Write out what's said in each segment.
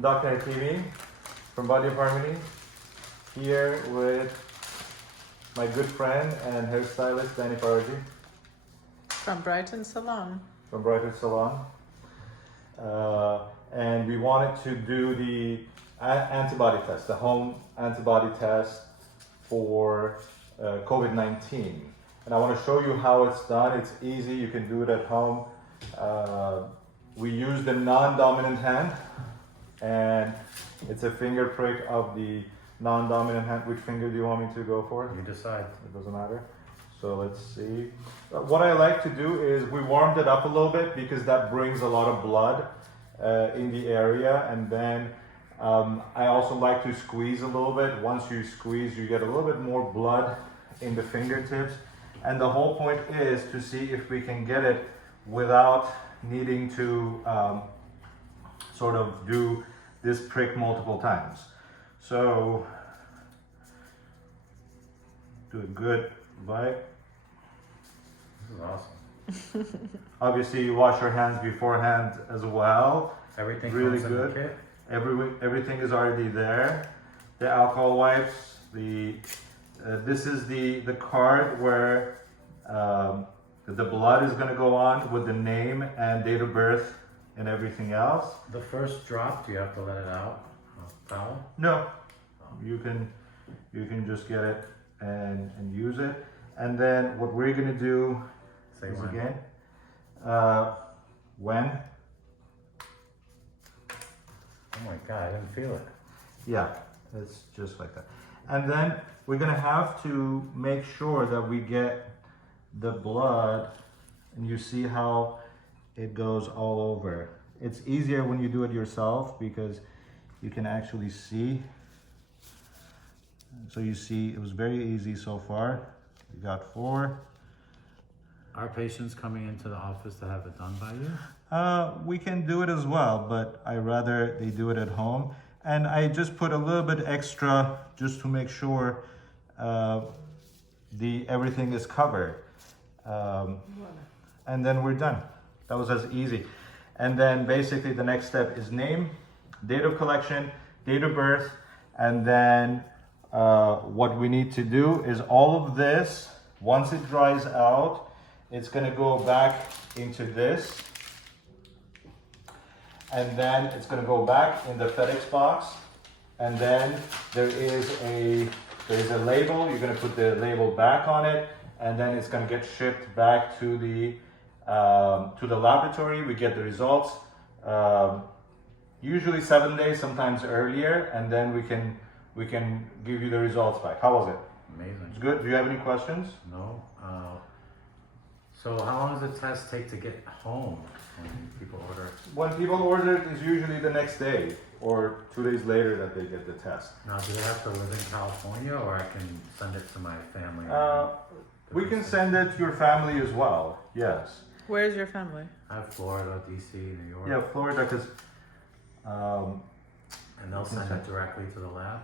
Dr. Hakimi from Body of Harmony, here with my good friend and hairstylist Danny Faraji From Brighton Salon. from Brighton Salon. And we wanted to do the antibody test, the home antibody test for COVID-19. And I want to show you how it's done. It's easy, you can do it at home. We use the non-dominant hand, and it's a finger prick of the non-dominant hand. Which finger do you want me to go for? You decide. It doesn't matter. So let's see. What I like to do is we warmed it up a little bit because that brings a lot of blood in the area. And then I also like to squeeze a little bit. Once you squeeze, you get a little bit more blood in the fingertips. And the whole point is to see if we can get it without needing to sort of do this prick multiple times. So do a good bite. This is awesome. Obviously, you wash your hands beforehand as well. Everything Really comes in good. the kit. Everything is already there. The alcohol wipes. This is the card where the blood is going to go on with the name and date of birth and everything else. The first drop, do you have to let it out? Towel? No, you can just get it and use it. And then what we're going to do Say is when. again, when? Oh my God, I didn't feel it. Yeah, it's just like that. And then we're gonna have to make sure that we get the blood, and you see how it goes all over. It's easier when you do it yourself because you can actually see. So you see, it was very easy so far. We got 4. Are patients coming into the office to have it done by you? We can do it as well, but I rather they do it at home. And I just put a little bit extra just to make sure everything is covered. And then we're done. That was as easy. And then basically the next step is name, date of collection, date of birth, and then what we need to do is all of this, once it dries out, it's gonna go back into this, and then it's gonna go back in the FedEx box, and then there is a label. You're gonna put the label back on it, and then it's gonna get shipped back to the laboratory. We get the results, usually 7 days, sometimes earlier, and then we can give you the results back. How was it? Amazing. It's good. Do you have any questions? No. So how long does the test take to get home when people order it? When people order it, it's usually the next day or 2 days later that they get the test. Now, do they have to live in California, or I can send it to my family? We can send it to your family as well. Yes. Where's your family? I have Florida, DC, New York. Yeah, Florida, because And they'll send it directly to the lab?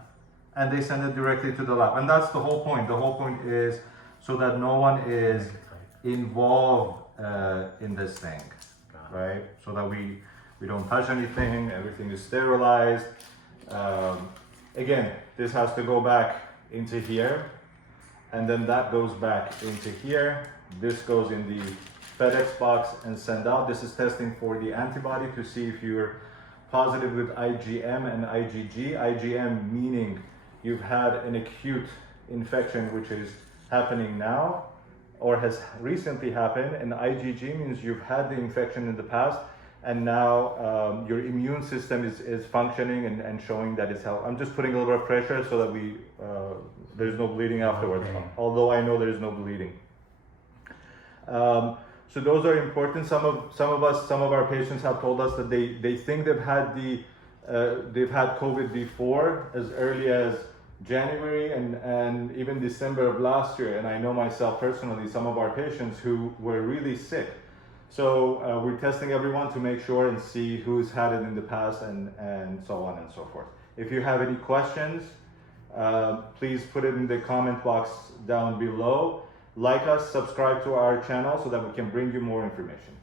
and they send it directly to the lab, and that's the whole point. The whole point is so that no one is involved in this thing, right? So that we don't touch anything. Everything is sterilized. Again, this has to go back into here, and then that goes back into here. This goes in the FedEx box and send out. This is testing for the antibody to see if you're positive with IgM and IgG. IgM meaning you've had an acute infection which is happening now or has recently happened, and IgG means you've had the infection in the past and now your immune system is functioning and showing that it's healthy. I'm just putting a little bit of pressure so that there's no bleeding afterwards, Okay. although I know there is no bleeding. So those are important. Some of our patients have told us that they think they've had COVID before, as early as January and even December of last year. And I know myself personally, some of our patients who were really sick. So we're testing everyone to make sure and see who's had it in the past and so on and so forth. If you have any questions, please put it in the comment box down below. Like us, subscribe to our channel so that we can bring you more information.